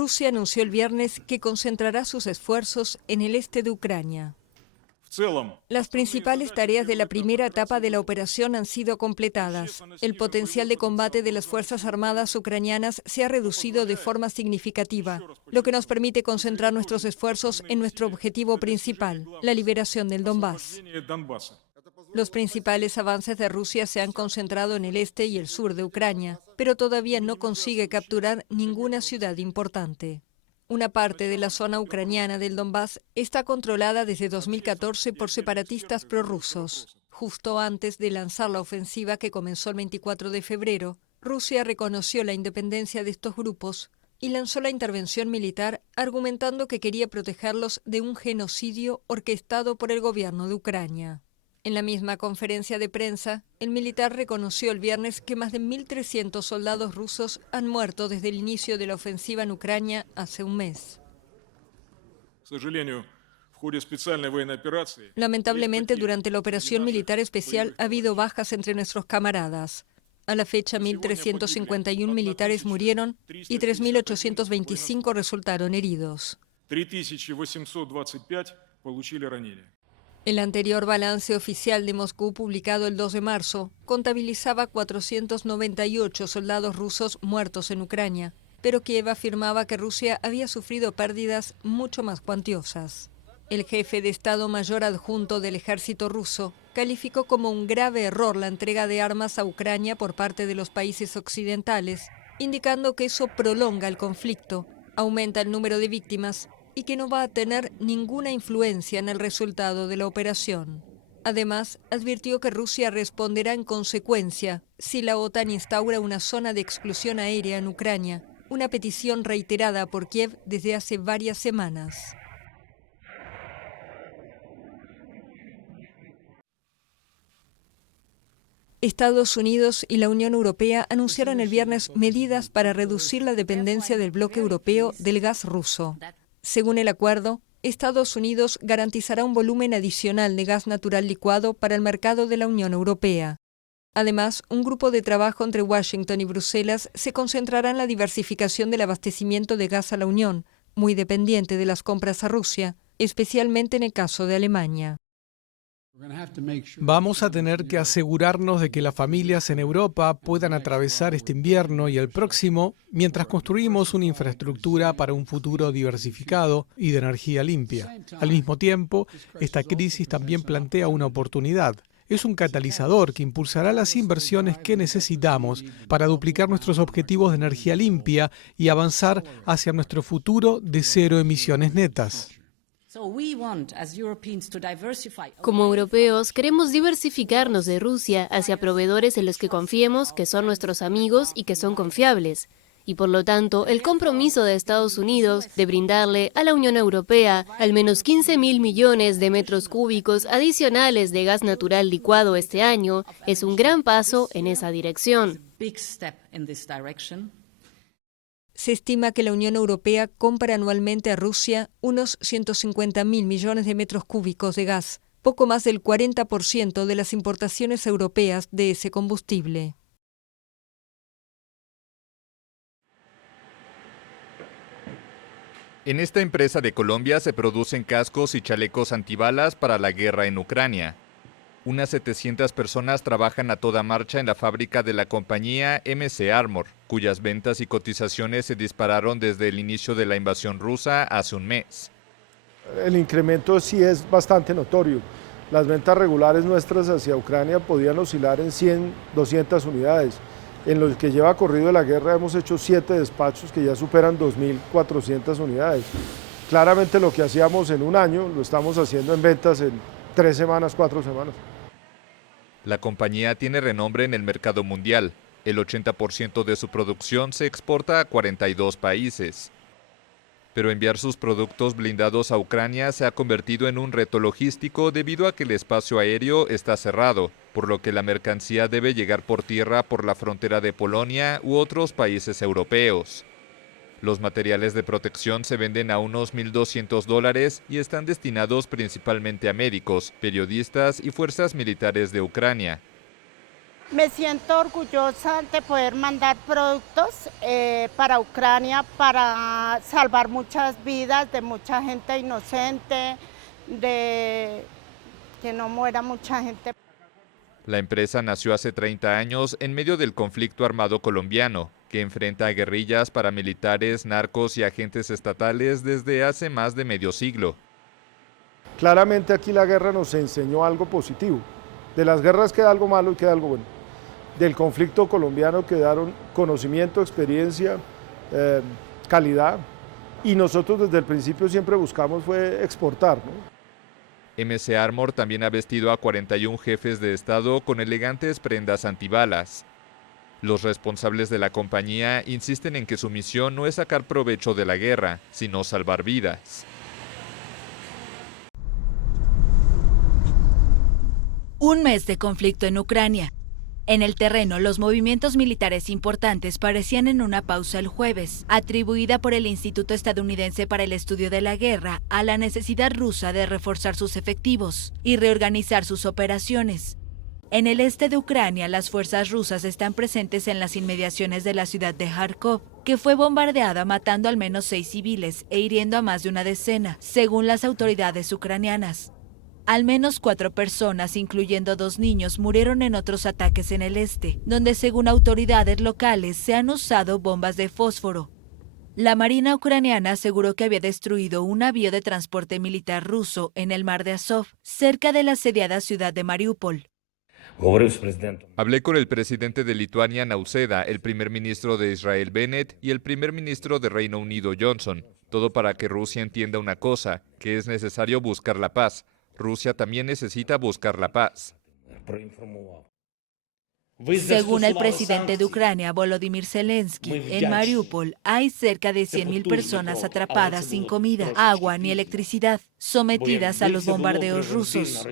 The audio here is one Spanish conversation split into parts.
Rusia anunció el viernes que concentrará sus esfuerzos en el este de Ucrania. Las principales tareas de la primera etapa de la operación han sido completadas. El potencial de combate de las Fuerzas Armadas ucranianas se ha reducido de forma significativa, lo que nos permite concentrar nuestros esfuerzos en nuestro objetivo principal, la liberación del Donbass. Los principales avances de Rusia se han concentrado en el este y el sur de Ucrania, pero todavía no consigue capturar ninguna ciudad importante. Una parte de la zona ucraniana del Donbass está controlada desde 2014 por separatistas prorrusos. Justo antes de lanzar la ofensiva que comenzó el 24 de febrero, Rusia reconoció la independencia de estos grupos y lanzó la intervención militar argumentando que quería protegerlos de un genocidio orquestado por el gobierno de Ucrania. En la misma conferencia de prensa, el militar reconoció el viernes que más de 1.300 soldados rusos han muerto desde el inicio de la ofensiva en Ucrania hace un mes. Lamentablemente, durante la operación militar especial ha habido bajas entre nuestros camaradas. A la fecha, 1.351 militares murieron y 3.825 resultaron heridos. El anterior balance oficial de Moscú, publicado el 2 de marzo, contabilizaba 498 soldados rusos muertos en Ucrania, pero Kiev afirmaba que Rusia había sufrido pérdidas mucho más cuantiosas. El jefe de Estado Mayor adjunto del ejército ruso calificó como un grave error la entrega de armas a Ucrania por parte de los países occidentales, indicando que eso prolonga el conflicto, aumenta el número de víctimas y que no va a tener ninguna influencia en el resultado de la operación. Además, advirtió que Rusia responderá en consecuencia si la OTAN instaura una zona de exclusión aérea en Ucrania, una petición reiterada por Kiev desde hace varias semanas. Estados Unidos y la Unión Europea anunciaron el viernes medidas para reducir la dependencia del bloque europeo del gas ruso. Según el acuerdo, Estados Unidos garantizará un volumen adicional de gas natural licuado para el mercado de la Unión Europea. Además, un grupo de trabajo entre Washington y Bruselas se concentrará en la diversificación del abastecimiento de gas a la Unión, muy dependiente de las compras a Rusia, especialmente en el caso de Alemania. Vamos a tener que asegurarnos de que las familias en Europa puedan atravesar este invierno y el próximo mientras construimos una infraestructura para un futuro diversificado y de energía limpia. Al mismo tiempo, esta crisis también plantea una oportunidad. Es un catalizador que impulsará las inversiones que necesitamos para duplicar nuestros objetivos de energía limpia y avanzar hacia nuestro futuro de cero emisiones netas. Como europeos, queremos diversificarnos de Rusia hacia proveedores en los que confiemos, que son nuestros amigos y que son confiables. Y por lo tanto, el compromiso de Estados Unidos de brindarle a la Unión Europea al menos 15.000 millones de metros cúbicos adicionales de gas natural licuado este año es un gran paso en esa dirección. Se estima que la Unión Europea compra anualmente a Rusia unos 150.000 millones de metros cúbicos de gas, poco más del 40% de las importaciones europeas de ese combustible. En esta empresa de Colombia se producen cascos y chalecos antibalas para la guerra en Ucrania. Unas 700 personas trabajan a toda marcha en la fábrica de la compañía MC Armor, cuyas ventas y cotizaciones se dispararon desde el inicio de la invasión rusa hace un mes. El incremento sí es bastante notorio. Las ventas regulares nuestras hacia Ucrania podían oscilar en 100, 200 unidades. En los que lleva corrido la guerra hemos hecho 7 despachos que ya superan 2.400 unidades. Claramente lo que hacíamos en un año lo estamos haciendo en ventas en 3 semanas, 4 semanas. La compañía tiene renombre en el mercado mundial. El 80% de su producción se exporta a 42 países. Pero enviar sus productos blindados a Ucrania se ha convertido en un reto logístico debido a que el espacio aéreo está cerrado, por lo que la mercancía debe llegar por tierra por la frontera de Polonia u otros países europeos. Los materiales de protección se venden a unos $1.200 y están destinados principalmente a médicos, periodistas y fuerzas militares de Ucrania. Me siento orgullosa de poder mandar productos para Ucrania para salvar muchas vidas de mucha gente inocente, de que no muera mucha gente. La empresa nació hace 30 años en medio del conflicto armado colombiano, que enfrenta a guerrillas, paramilitares, narcos y agentes estatales desde hace más de medio siglo. Claramente aquí la guerra nos enseñó algo positivo. De las guerras queda algo malo y queda algo bueno. Del conflicto colombiano quedaron conocimiento, experiencia, calidad, y nosotros desde el principio siempre buscamos fue exportar, ¿no? MC Armor también ha vestido a 41 jefes de Estado con elegantes prendas antibalas. Los responsables de la compañía insisten en que su misión no es sacar provecho de la guerra, sino salvar vidas. Un mes de conflicto en Ucrania. En el terreno, los movimientos militares importantes parecían en una pausa el jueves, atribuida por el Instituto Estadounidense para el Estudio de la Guerra a la necesidad rusa de reforzar sus efectivos y reorganizar sus operaciones. En el este de Ucrania, las fuerzas rusas están presentes en las inmediaciones de la ciudad de Kharkov, que fue bombardeada matando al menos 6 civiles e hiriendo a más de una decena, según las autoridades ucranianas. Al menos 4 personas, incluyendo 2 niños, murieron en otros ataques en el este, donde según autoridades locales se han usado bombas de fósforo. La Marina ucraniana aseguró que había destruido un navío de transporte militar ruso en el mar de Azov, cerca de la asediada ciudad de Mariupol. Hablé con el presidente de Lituania, Nauseda, el primer ministro de Israel, Bennett, y el primer ministro de Reino Unido, Johnson. Todo para que Rusia entienda una cosa, que es necesario buscar la paz. Rusia también necesita buscar la paz. Según el presidente de Ucrania, Volodymyr Zelensky, en Mariupol hay cerca de 100.000 personas atrapadas sin comida, agua ni electricidad, sometidas a los bombardeos rusos.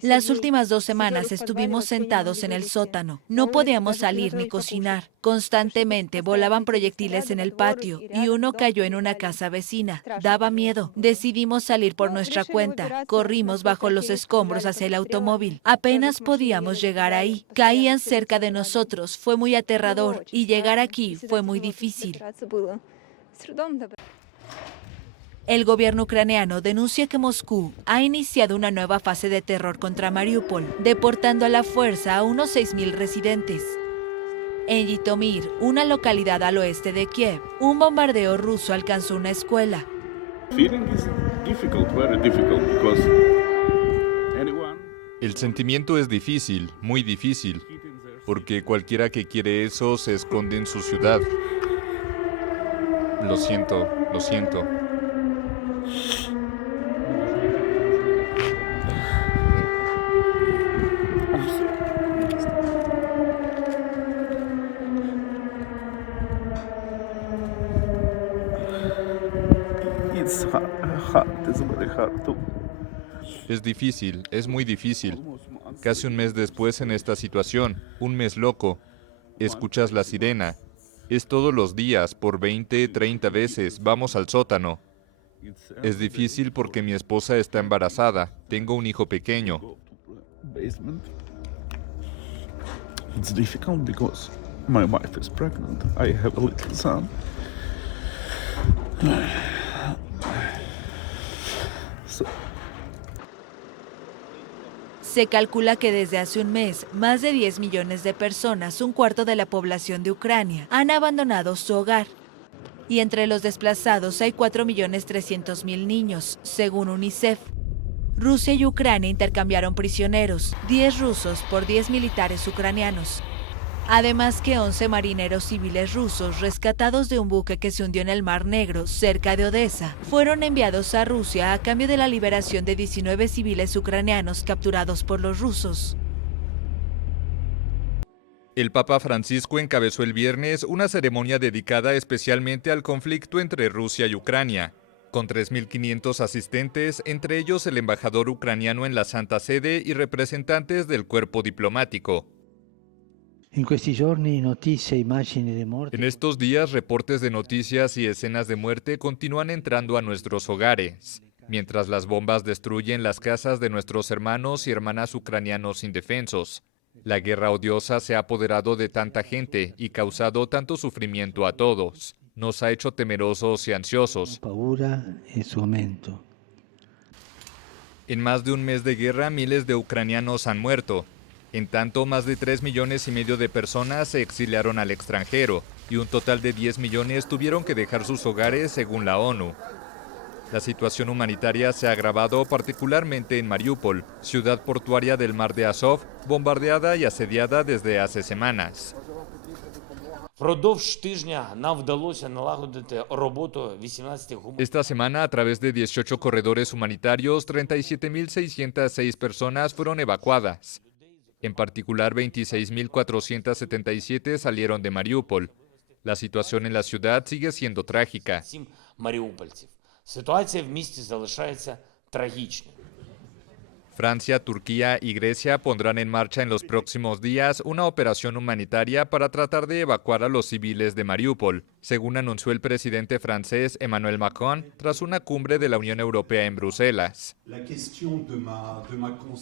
Las últimas 2 semanas estuvimos sentados en el sótano. No podíamos salir ni cocinar. Constantemente volaban proyectiles en el patio y uno cayó en una casa vecina. Daba miedo. Decidimos salir por nuestra cuenta. Corrimos bajo los escombros hacia el automóvil. Apenas podíamos llegar ahí. Caían cerca de nosotros. Fue muy aterrador y llegar aquí fue muy difícil. El gobierno ucraniano denuncia que Moscú ha iniciado una nueva fase de terror contra Mariupol, deportando a la fuerza a unos 6.000 residentes. En Yitomir, una localidad al oeste de Kiev, un bombardeo ruso alcanzó una escuela. El sentimiento es difícil, muy difícil, porque cualquiera que quiere eso se esconde en su ciudad. Lo siento, lo siento. Es difícil, es muy difícil. Casi un mes después en esta situación, un mes loco. Escuchas la sirena. Es todos los días, por 20, 30 veces, vamos al sótano. Es difícil porque mi esposa está embarazada. Tengo un hijo pequeño. It's difficult because my wife is pregnant. I have a little son. Se calcula que desde hace un mes, más de 10 millones de personas, un cuarto de la población de Ucrania, han abandonado su hogar. Y entre los desplazados hay 4.300.000 niños, según UNICEF. Rusia y Ucrania intercambiaron prisioneros, 10 rusos por 10 militares ucranianos. Además que 11 marineros civiles rusos rescatados de un buque que se hundió en el Mar Negro, cerca de Odessa, fueron enviados a Rusia a cambio de la liberación de 19 civiles ucranianos capturados por los rusos. El Papa Francisco encabezó el viernes una ceremonia dedicada especialmente al conflicto entre Rusia y Ucrania, con 3.500 asistentes, entre ellos el embajador ucraniano en la Santa Sede y representantes del cuerpo diplomático. En estos días, reportes de noticias y escenas de muerte continúan entrando a nuestros hogares. mientras las bombas destruyen las casas de nuestros hermanos y hermanas ucranianos indefensos. La guerra odiosa se ha apoderado de tanta gente y causado tanto sufrimiento a todos. Nos ha hecho temerosos y ansiosos. En más de un mes de guerra, miles de ucranianos han muerto. En tanto, más de 3,5 millones de personas se exiliaron al extranjero y un total de 10 millones tuvieron que dejar sus hogares, según la ONU. La situación humanitaria se ha agravado particularmente en Mariúpol, ciudad portuaria del mar de Azov, bombardeada y asediada desde hace semanas. Esta semana, a través de 18 corredores humanitarios, 37.606 personas fueron evacuadas. En particular, 26.477 salieron de Mariúpol. La situación en la ciudad sigue siendo trágica. Francia, Turquía y Grecia pondrán en marcha en los próximos días una operación humanitaria para tratar de evacuar a los civiles de Mariúpol, según anunció el presidente francés Emmanuel Macron tras una cumbre de la Unión Europea en Bruselas.